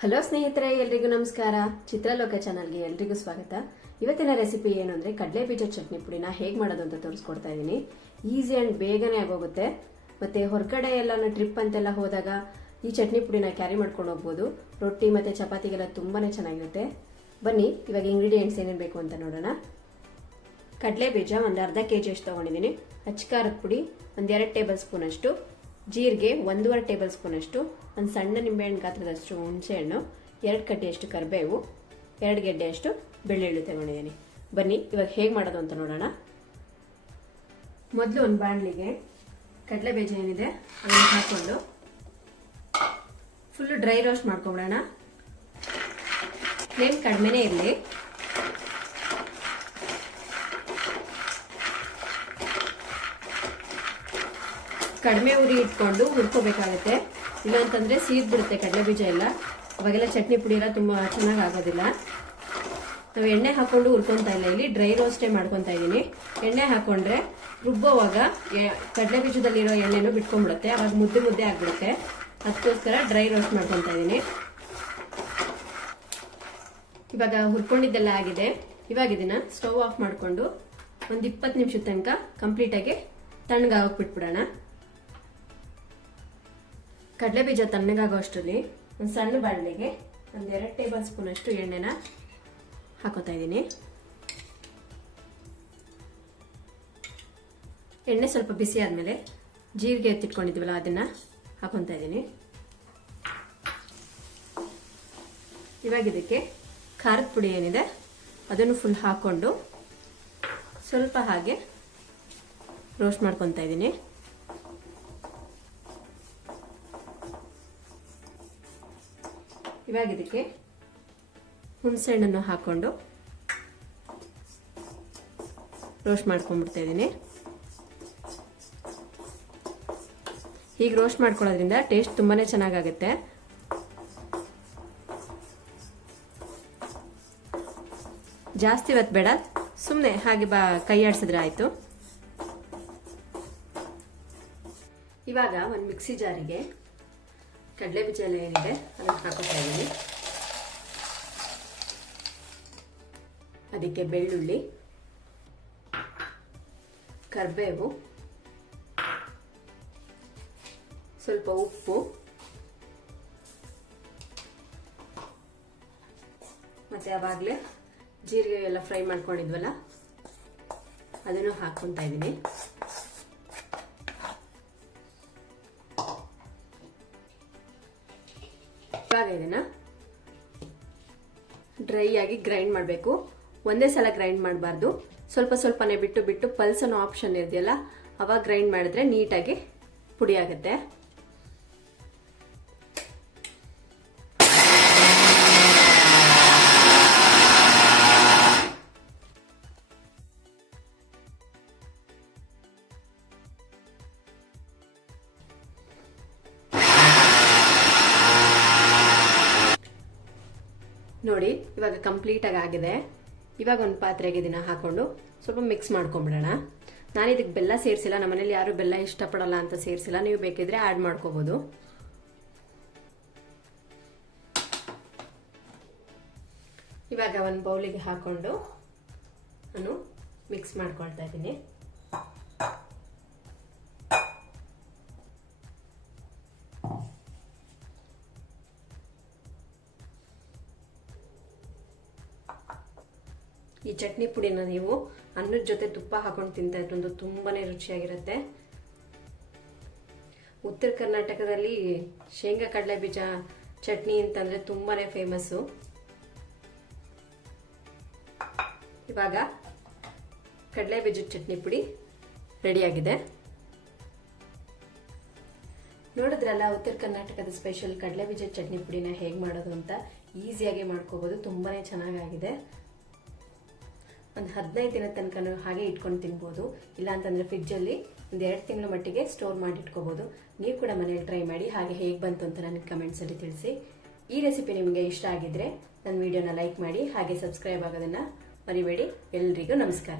Hello ಸ್ನೇಹಿತರೆ, ಎಲ್ರಿಗೂ ನಮಸ್ಕಾರ. ಚಿತ್ರಲೋಕ ಚಾನಲ್ಗೆ ಎಲ್ರಿಗೂ ಸ್ವಾಗತ. ಇವತ್ತಿನ ರೆಸಿಪಿ ಏನು ಅಂದರೆ ಕಡಲೆ ಬೀಜ ಚಟ್ನಿ ಪುಡಿನ ಹೇಗೆ ಮಾಡೋದು ಅಂತ ತೋರಿಸ್ಕೊಡ್ತಾ ಇದ್ದೀನಿ ಈಸಿ ಆ್ಯಂಡ್ ಬೇಗನೆ ಆಗೋಗುತ್ತೆ. ಮತ್ತು ಹೊರಗಡೆ ಎಲ್ಲ ಟ್ರಿಪ್ ಅಂತೆಲ್ಲ ಹೋದಾಗ ಈ ಚಟ್ನಿ ಪುಡಿನ ಕ್ಯಾರಿ ಮಾಡ್ಕೊಂಡು ಹೋಗ್ಬೋದು. ರೊಟ್ಟಿ ಮತ್ತು ಚಪಾತಿಗೆಲ್ಲ ತುಂಬಾ ಚೆನ್ನಾಗಿರುತ್ತೆ. ಬನ್ನಿ, ಇವಾಗ ಇಂಗ್ರೀಡಿಯೆಂಟ್ಸ್ ಏನೇನು ಬೇಕು ಅಂತ ನೋಡೋಣ. ಕಡಲೆ ಬೀಜ ಒಂದು ಅರ್ಧ ಕೆ ಜಿ ಅಷ್ಟು ತೊಗೊಂಡಿದ್ದೀನಿ ಖಾರದ ಪುಡಿ ಒಂದೆರಡು ಟೇಬಲ್ ಸ್ಪೂನ್ ಅಷ್ಟು. ಜೀರಿಗೆ ಒಂದೂವರೆ ಟೇಬಲ್ ಸ್ಪೂನ್ ಅಷ್ಟು, ಒಂದು ಸಣ್ಣ ನಿಂಬೆಹಣ್ಣು ಗಾತ್ರದಷ್ಟು ಹುಣಸೆಹಣ್ಣು, ಎರಡು ಕಡ್ಡಿಯಷ್ಟು ಕರಿಬೇವು, ಎರಡು ಗೆಡ್ಡೆಯಷ್ಟು ಬೆಳ್ಳುಳ್ಳಿ ತಗೊಂಡಿದ್ದೀನಿ. ಬನ್ನಿ, ಇವಾಗ ಹೇಗೆ ಮಾಡೋದು ಅಂತ ನೋಡೋಣ. ಮೊದಲು ಒಂದು ಬಾಣಲಿಗೆ ಕಡಲೆ ಬೀಜ ಏನಿದೆ ಅದನ್ನು ಹಾಕ್ಕೊಂಡು ಫುಲ್ಲು ಡ್ರೈ ರೋಸ್ಟ್ ಮಾಡ್ಕೊಂಬಿಡೋಣ. ಫ್ಲೇಮ್ ಕಡಿಮೆನೇ ಇರಲಿ. ಕಡಿಮೆ ಉರಿ ಇಟ್ಕೊಂಡು ಹುರ್ಕೋಬೇಕಾಗುತ್ತೆ. ಇಲ್ಲಾಂತಂದರೆ ಸೀದ್ ಬಿಡುತ್ತೆ ಕಡಲೆ ಬೀಜ ಎಲ್ಲ. ಅವಾಗೆಲ್ಲ ಚಟ್ನಿ ಪುಡಿ ಎಲ್ಲ ತುಂಬಾ ಚೆನ್ನಾಗಿ ಆಗೋದಿಲ್ಲ. ನಾವು ಎಣ್ಣೆ ಹಾಕೊಂಡು ಹುರ್ಕೊತಾ ಇಲ್ಲ. ಇಲ್ಲಿ ಡ್ರೈ ರೋಸ್ಟೇ ಮಾಡ್ಕೊತಾ ಇದ್ದೀನಿ ಎಣ್ಣೆ ಹಾಕೊಂಡ್ರೆ ರುಬ್ಬೋವಾಗ ಕಡಲೆ ಬೀಜದಲ್ಲಿರೋ ಎಣ್ಣೆನೂ ಬಿಟ್ಕೊಂಡ್ಬಿಡುತ್ತೆ. ಅವಾಗ ಮುದ್ದೆ ಮುದ್ದೆ ಆಗ್ಬಿಡುತ್ತೆ. ಅದಕ್ಕೋಸ್ಕರ ಡ್ರೈ ರೋಸ್ಟ್ ಮಾಡ್ಕೊತಾ ಇದ್ದೀನಿ ಇವಾಗ ಹುರ್ಕೊಂಡಿದ್ದೆಲ್ಲ ಆಗಿದೆ. ಇವಾಗ ಇದನ್ನ ಸ್ಟವ್ ಆಫ್ ಮಾಡಿಕೊಂಡು ಒಂದು ಇಪ್ಪತ್ತು ನಿಮಿಷದ ತನಕ ಕಂಪ್ಲೀಟಾಗಿ ತಣ್ಣಗಾಗೋಕೆ ಬಿಟ್ಬಿಡೋಣ. ಕಡಲೆ ಬೀಜ ತಣ್ಣಗಾಗೋ ಅಷ್ಟರಲ್ಲಿ ಒಂದು ಸಣ್ಣ ಬಾಣಲೆಗೆ ಒಂದು ಎರಡು ಟೇಬಲ್ ಸ್ಪೂನ್ ಅಷ್ಟು ಎಣ್ಣೆನ ಹಾಕೋತಾ ಇದ್ದೀನಿ. ಎಣ್ಣೆ ಸ್ವಲ್ಪ ಬಿಸಿ ಆದಮೇಲೆ ಜೀರಿಗೆ ಎತ್ತಿಟ್ಕೊಂಡಿದ್ದೀವಲ್ಲ ಅದನ್ನು ಹಾಕೊತಾ ಇದ್ದೀನಿ. ಇವಾಗ ಇದಕ್ಕೆ ಖಾರದ ಪುಡಿ ಏನಿದೆ ಅದನ್ನು ಫುಲ್ ಹಾಕ್ಕೊಂಡು ಸ್ವಲ್ಪ ಹಾಗೆ ರೋಸ್ಟ್ ಮಾಡ್ಕೊತಾ ಇದ್ದೀನಿ. ಇವಾಗ ಇದಕ್ಕೆ ಹುಣಸೆಹಣ್ಣನ್ನು ಹಾಕ್ಕೊಂಡು ರೋಸ್ಟ್ ಮಾಡ್ಕೊಂಡ್ಬಿಡ್ತಾ ಇದ್ದೀನಿ. ಹೀಗೆ ರೋಸ್ಟ್ ಮಾಡ್ಕೊಳ್ಳೋದ್ರಿಂದ ಟೇಸ್ಟ್ ತುಂಬಾ ಚೆನ್ನಾಗಾಗುತ್ತೆ. ಜಾಸ್ತಿ ಇವತ್ತು ಬೇಡ ಸುಮ್ಮನೆ ಹಾಗೆ ಬಾ ಕೈ ಆಡಿಸಿದ್ರೆ ಆಯಿತು. ಇವಾಗ ಒಂದು ಮಿಕ್ಸಿ ಜಾರಿಗೆ ಕಡಲೆ ಬೀಜ ಎಲ್ಲ ಏನಿದೆ ಅದನ್ನು ಹಾಕೋತಾ ಇದ್ದೀನಿ. ಅದಕ್ಕೆ ಬೆಳ್ಳುಳ್ಳಿ, ಕರಿಬೇವು, ಸ್ವಲ್ಪ ಉಪ್ಪು, ಮತ್ತೆ ಅವಾಗಲೇ ಜೀರಿಗೆ ಎಲ್ಲ ಫ್ರೈ ಮಾಡ್ಕೊಂಡಿದ್ವಲ್ಲ, ಅದನ್ನು ಹಾಕ್ಕೊತಾ ಇದ್ದೀನಿ. ಇವಾಗ ಇದನ್ನ ಡ್ರೈ ಆಗಿ ಗ್ರೈಂಡ್ ಮಾಡಬೇಕು. ಒಂದೇ ಸಲ ಗ್ರೈಂಡ್ ಮಾಡಬಾರ್ದು. ಸ್ವಲ್ಪ ಸ್ವಲ್ಪನೇ ಬಿಟ್ಟು ಬಿಟ್ಟು ಪಲ್ಸ್ ಅನ್ನೋ ಆಪ್ಷನ್ ಇದೆಯಲ್ಲ ಅವಾಗ ಗ್ರೈಂಡ್ ಮಾಡಿದ್ರೆ ನೀಟಾಗಿ ಪುಡಿ ಆಗುತ್ತೆ. ನೋಡಿ, ಇವಾಗ ಕಂಪ್ಲೀಟಾಗಿ ಆಗಿದೆ. ಇವಾಗ ಒಂದು ಪಾತ್ರೆಗೆ ಇದನ್ನು ಹಾಕೊಂಡು ಸ್ವಲ್ಪ ಮಿಕ್ಸ್ ಮಾಡ್ಕೊಂಬಿಡೋಣ. ನಾನು ಇದಕ್ಕೆ ಬೆಲ್ಲ ಸೇರಿಸಿಲ್ಲ ನಮ್ಮ ಮನೇಲಿ ಯಾರು ಬೆಲ್ಲ ಇಷ್ಟಪಡಲ್ಲ ಅಂತ ಸೇರಿಸಿಲ್ಲ. ನೀವು ಬೇಕಿದ್ರೆ ಆ್ಯಡ್ ಮಾಡ್ಕೋಬೋದು. ಇವಾಗ ಒಂದು ಬೌಲಿಗೆ ಹಾಕ್ಕೊಂಡು ನಾನು ಮಿಕ್ಸ್ ಮಾಡ್ಕೊಳ್ತಾ ಇದ್ದೀನಿ. ಈ ಚಟ್ನಿ ಪುಡಿನ ನೀವು ಅನ್ನದ ಜೊತೆ ತುಪ್ಪ ಹಾಕೊಂಡು ತಿಂತಾ ಇದ್ರಂದು ತುಂಬಾನೇ ರುಚಿಯಾಗಿರುತ್ತೆ. ಉತ್ತರ ಕರ್ನಾಟಕದಲ್ಲಿ ಶೇಂಗಾ ಕಡಲೆ ಬೀಜ ಚಟ್ನಿ ಅಂತಂದ್ರೆ ತುಂಬಾನೇ ಫೇಮಸ್ಸು. ಇವಾಗ ಕಡಲೆ ಬೀಜದ ಚಟ್ನಿ ಪುಡಿ ರೆಡಿಯಾಗಿದೆ. ನೋಡಿದ್ರಲ್ಲ ಉತ್ತರ ಕರ್ನಾಟಕದ ಸ್ಪೆಷಲ್ ಕಡಲೆ ಬೀಜದ ಚಟ್ನಿ ಪುಡಿನ ಹೇಗೆ ಮಾಡೋದು ಅಂತ ಈಸಿಯಾಗಿ ಮಾಡ್ಕೋಬೋದು, ತುಂಬಾನೇ ಚೆನ್ನಾಗಾಗಿದೆ. ಒಂದು ಹದಿನೈದು ದಿನ ತನಕ ಹಾಗೆ ಇಟ್ಕೊಂಡು ತಿನ್ಬೋದು. ಇಲ್ಲ ಅಂತಂದ್ರೆ ಫ್ರಿಜ್ಜಲ್ಲಿ ಒಂದು ಎರಡು ತಿಂಗಳ ಮಟ್ಟಿಗೆ ಸ್ಟೋರ್ ಮಾಡಿ ಇಟ್ಕೋಬೋದು. ನೀವು ಕೂಡ ಮನೇಲಿ ಟ್ರೈ ಮಾಡಿ ಹಾಗೆ ಹೇಗೆ ಬಂತು ಅಂತ ನನಗೆ ಕಮೆಂಟ್ಸಲ್ಲಿ ತಿಳಿಸಿ. ಈ ರೆಸಿಪಿ ನಿಮಗೆ ಇಷ್ಟ ಆಗಿದ್ರೆ ನನ್ನ ವಿಡಿಯೋನ ಲೈಕ್ ಮಾಡಿ ಹಾಗೆ ಸಬ್ಸ್ಕ್ರೈಬ್ ಆಗೋದನ್ನು ಮರಿಬೇಡಿ. ಎಲ್ರಿಗೂ ನಮಸ್ಕಾರ.